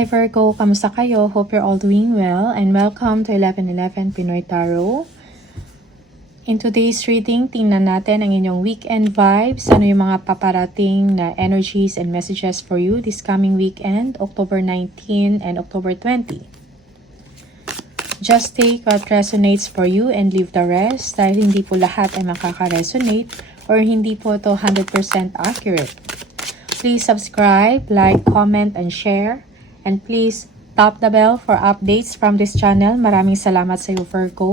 Hi Virgo, kamusta kayo? Hope you're all doing well and welcome to 1111 Pinoy Tarot. In today's reading, tingnan natin ang inyong weekend vibes. Ano yung mga paparating na energies and messages for you this coming weekend, October 19 and October 20. Just take what resonates for you and leave the rest dahil hindi po lahat ay makaka-resonate or hindi po ito 100% accurate. Please subscribe, like, comment, and share. And please tap the bell for updates from this channel. Maraming salamat sa iyo, Virgo.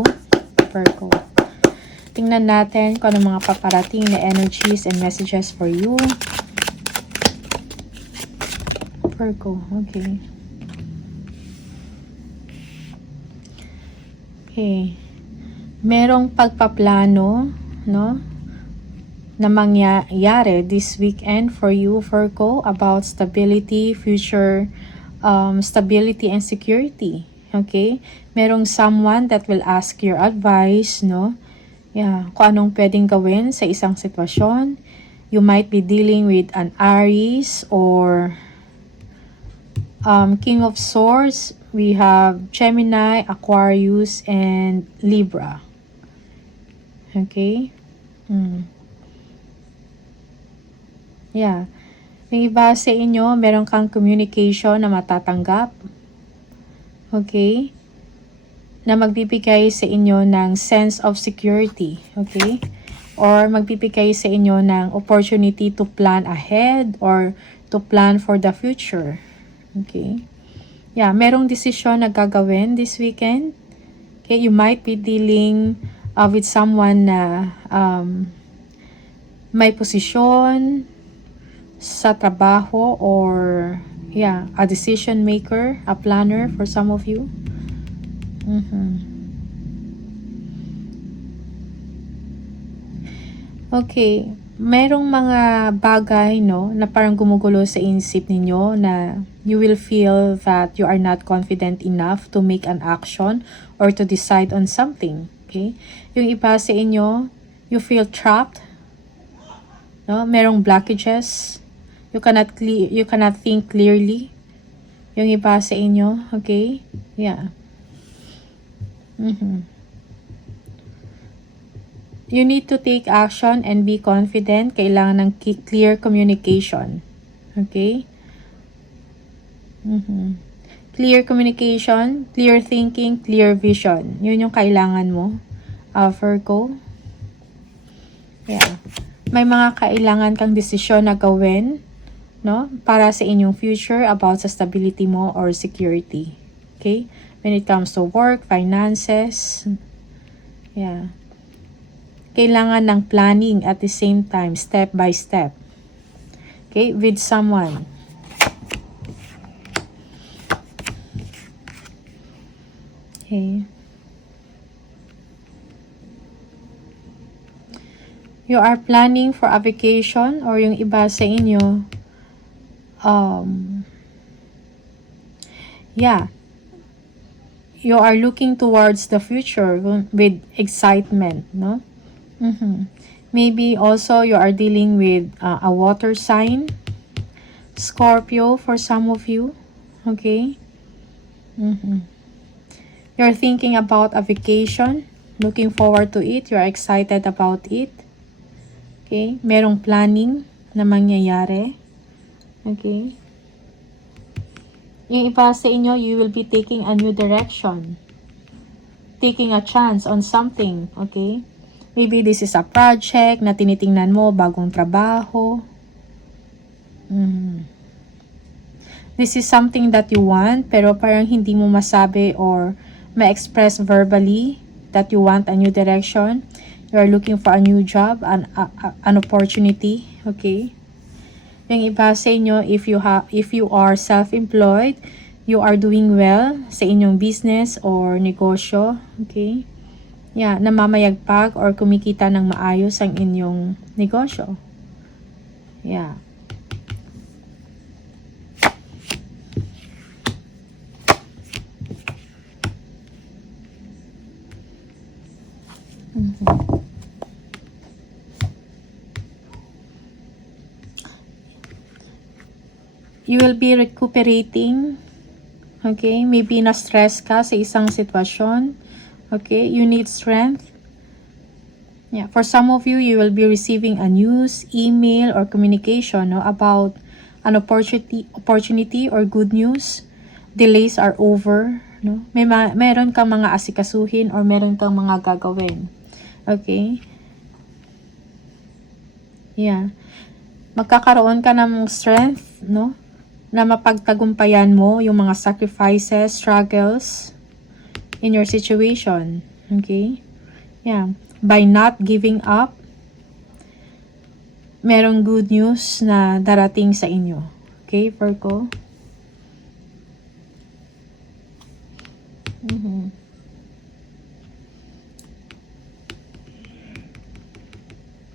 Tingnan natin kung ano mga paparating na energies and messages for you. Virgo, okay. Okay. Merong pagpaplano, no? Na mangyayari this weekend for you, Virgo, about stability, future stability and security. Okay? Merong someone that will ask your advice, no? Yeah, kung anong pwedeng gawin sa isang sitwasyon. You might be dealing with an Aries or King of Swords. We have Gemini, Aquarius, and Libra. Okay? Yeah. Yung iba sa inyo, meron kang communication na matatanggap. Okay? Na magbibigay sa inyo ng sense of security. Okay? Or magbibigay sa inyo ng opportunity to plan ahead or to plan for the future. Okay? Yeah, merong desisyon na gagawin this weekend. Okay? You might be dealing with someone na may posisyon sa trabaho or a decision maker, a planner for some of you. Okay, merong mga bagay, no, na parang gumugulo sa isip ninyo na you will feel that you are not confident enough to make an action or to decide on something. Okay? Yung iba sa inyo, you feel trapped, no? Merong blockages. You cannot think clearly. Yung iba sa inyo, okay? Yeah. You need to take action and be confident. Kailangan ng clear communication. Okay? Clear communication, clear thinking, clear vision. Yun yung kailangan mo, Virgo. Yeah. May mga kailangan kang desisyon na gawin, no, para sa inyong future about sa stability mo or security. Okay? When it comes to work, finances, yeah. Kailangan ng planning at the same time, step by step. Okay? With someone. Okay. You are planning for a vacation or yung iba sa inyo, you are looking towards the future with excitement, no? Maybe also you are dealing with a water sign, Scorpio for some of you, okay? You're thinking about a vacation, looking forward to it, you're excited about it, okay? Merong planning na mangyayari, okay? Yung iba sa inyo, you will be taking a new direction. Taking a chance on something, okay? Maybe this is a project na tinitingnan mo, bagong trabaho. This is something that you want, pero parang hindi mo masabi or ma-express verbally that you want a new direction. You are looking for a new job, an opportunity, okay? Yung iba sa inyo, if you are self-employed, you are doing well sa inyong business or negosyo, okay? Yeah, namamayagpag or kumikita ng maayos ang inyong negosyo. Yeah. You will be recuperating Okay? Maybe na-stress ka sa isang sitwasyon. Okay? You need strength. Yeah. For some of you, you will be receiving a news, email, or communication, no, about an opportunity or good news. Delays are over. No? Meron kang mga asikasuhin or meron kang mga gagawin. Okay? Yeah. Magkakaroon ka ng strength, no? Na mapagtagumpayan mo yung mga sacrifices, struggles in your situation. Okay? Yeah. By not giving up, merong good news na darating sa inyo. Okay, Virgo?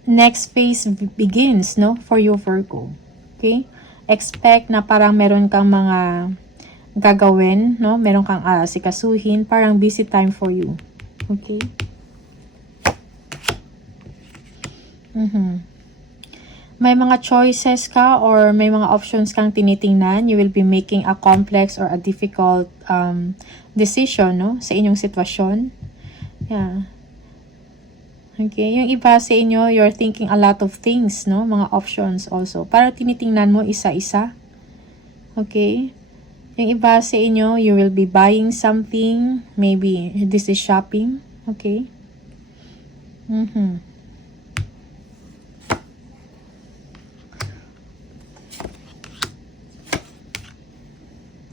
Next phase begins, no? For you, Virgo. Okay? Expect na parang meron kang mga gagawin, no? Meron kang sikasuhin, parang busy time for you. Okay? May mga choices ka or may mga options kang tinitingnan. You will be making a complex or a difficult decision, no? Sa inyong sitwasyon. Yeah. Okay, yung iba sa inyo, you're thinking a lot of things, no? Mga options also. Para tinitingnan mo isa-isa. Okay? Yung iba sa inyo, you will be buying something. Maybe this is shopping. Okay?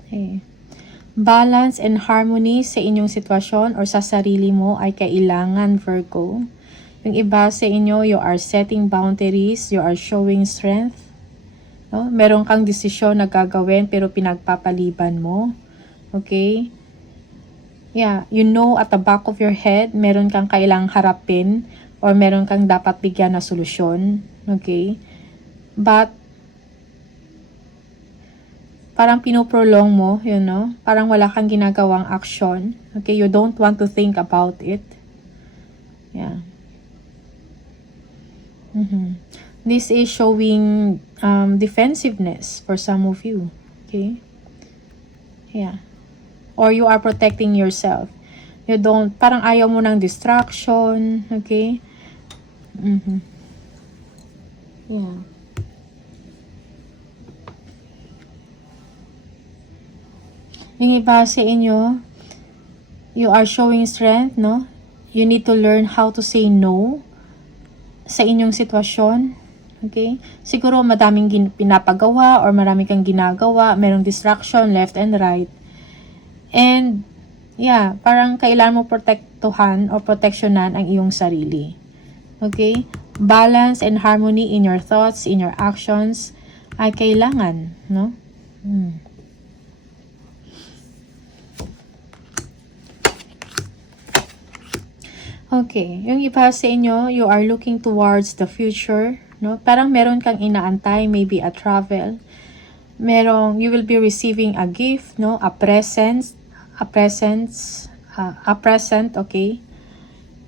Okay. Balance and harmony sa inyong sitwasyon or sa sarili mo ay kailangan, Virgo. Yung iba sa inyo, you are setting boundaries, you are showing strength. No? Meron kang desisyon na gagawin pero pinagpapaliban mo. Okay? Yeah, you know at the back of your head, meron kang kailangang harapin or meron kang dapat bigyan na solusyon. Okay? But, parang pinoprolong mo, you know? Parang wala kang ginagawang action. Okay? You don't want to think about it. Yeah. This is showing defensiveness for some of you. Okay? Yeah. Or you are protecting yourself. You don't, parang ayaw mo ng distraction. Okay? Yeah. Yung iba sa inyo, you are showing strength, no? You need to learn how to say no sa inyong sitwasyon. Okay? Siguro madaming pinapagawa or marami kang ginagawa, merong distraction left and right. And yeah, parang kailangan mo protektuhan o proteksyonan ang iyong sarili. Okay? Balance and harmony in your thoughts, in your actions ay kailangan, no? Okay, yung iba sa inyo, you are looking towards the future, no? Parang meron kang inaantay, maybe a travel. You will be receiving a gift, no? A present, okay?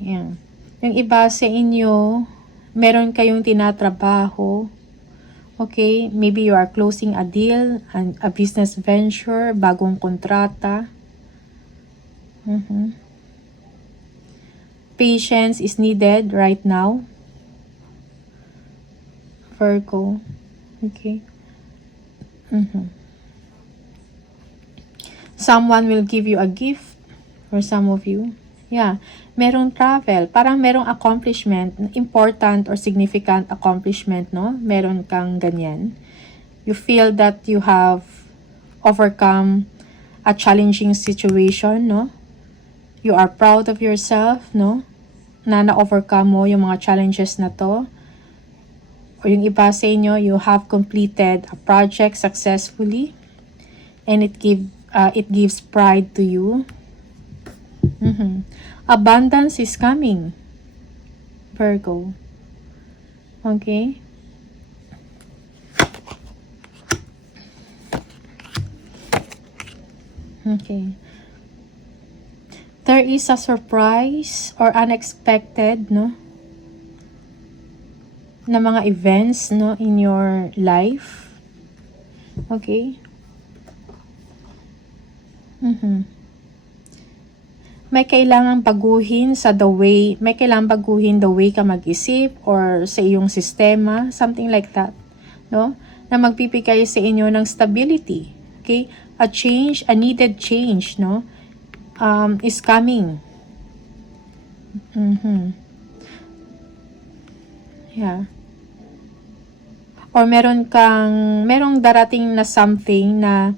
Yan. Yung iba sa inyo, meron kayong tinatrabaho, okay? Maybe you are closing a deal, a business venture, bagong kontrata. Patience is needed right now, Virgo. Okay. Someone will give you a gift for some of you. Yeah. Merong travel. Parang merong accomplishment, important or significant accomplishment, no? Meron kang ganyan. You feel that you have overcome a challenging situation, no? You are proud of yourself, no? Na na-overcome mo yung mga challenges na to. O yung iba sa inyo, you have completed a project successfully and it gives pride to you. Abundance is coming, Virgo. Okay? Okay. There is a surprise or unexpected, no? Na mga events, no, in your life. Okay? Mhm. May kailangang baguhin sa the way, may kailangang baguhin the way ka mag-isip or sa iyong sistema, something like that, no? Na magbibigay sa inyo ng stability, okay? A change, a needed change, no? Is coming. Yeah. Or merong darating na something na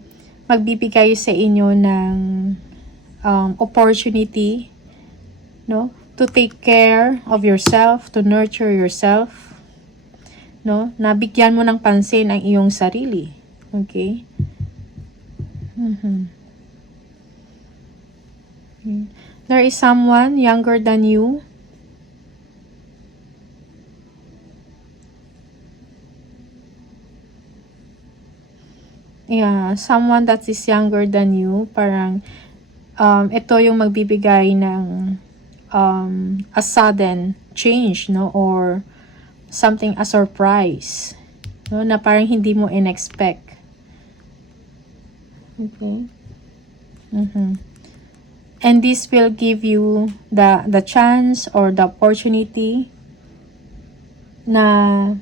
magbibigay sa inyo ng opportunity, no, to take care of yourself, to nurture yourself, no, nabigyan mo ng pansin ang iyong sarili, okay? There is someone younger than you. Yeah, someone that is younger than you, parang ito yung magbibigay ng a sudden change, no, or something, a surprise, no, na parang hindi mo in-expect. Okay. And this will give you the chance or the opportunity na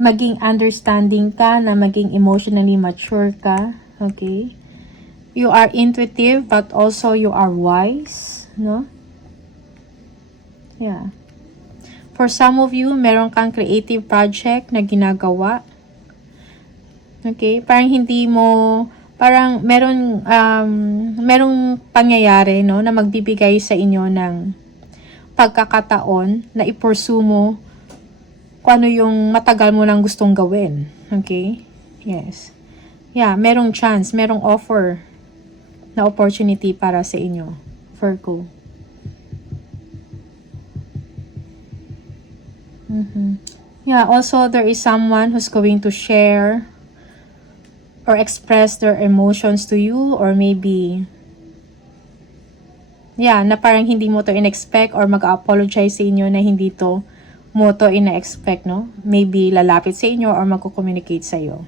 maging understanding ka, na maging emotionally mature ka, okay? You are intuitive, but also you are wise, no? Yeah. For some of you, meron kang creative project na ginagawa. Okay? Parang hindi mo, parang merong pangyayari, no, na magbibigay sa inyo ng pagkakataon na i-pursue mo kung ano yung matagal mo nang gustong gawin. Okay? Yes. Yeah, merong chance, merong offer na opportunity para sa inyo, Virgo. Yeah, also there is someone who's going to share or express their emotions to you, or maybe na parang hindi mo to in-expect, or mag-apologize sa inyo na hindi to mo to in-expect, no? Maybe lalapit sa inyo or magko-communicate sa iyo.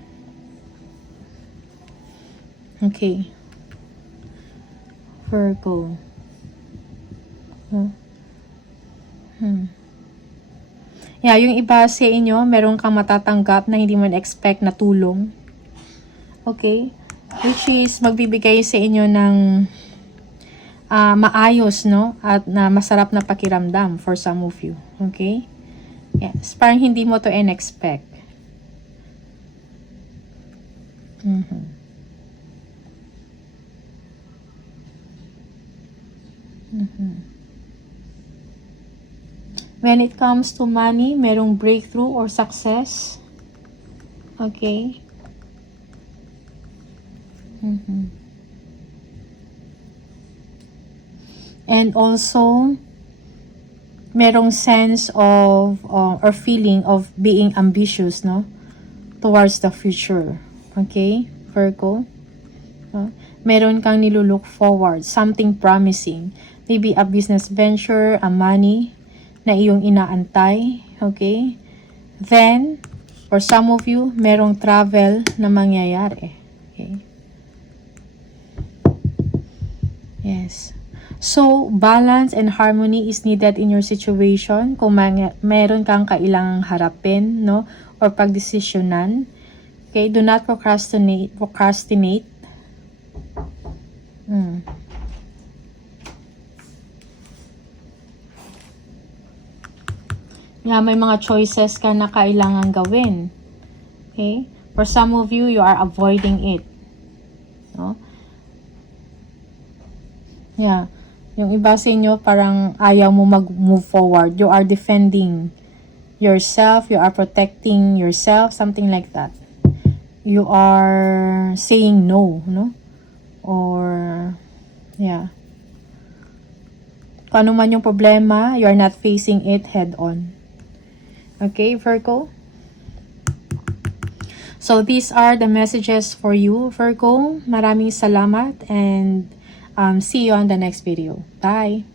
Okay. Virgo. Yeah, yung iba sa inyo, meron kang matatanggap na hindi mo expect na tulong. Okay? Which is magbibigay sa inyo ng maayos, no? At na masarap na pakiramdam for some of you. Okay? Yes, parang hindi mo to in-expect. When it comes to money, merong breakthrough or success. Okay? And also, merong sense of or feeling of being ambitious, no, towards the future. Okay, Virgo? Meron kang nilulook forward, something promising. Maybe a business venture, a money na iyong inaantay. Okay? Then, for some of you, merong travel na mangyayari. Okay? Yes. So, balance and harmony is needed in your situation. Kung meron kang kailangang harapin, no, or pagdesisyonan. Okay, do not procrastinate. Yeah, may mga choices ka na kailangan gawin. Okay? For some of you, you are avoiding it. No? Yeah. Yung iba sa inyo, parang ayaw mo mag-move forward. You are defending yourself. You are protecting yourself. Something like that. You are saying no, no? Or, yeah. Kung ano man yung problema, you are not facing it head on. Okay, Virgo? So, these are the messages for you, Virgo. Maraming salamat and see you on the next video. Bye!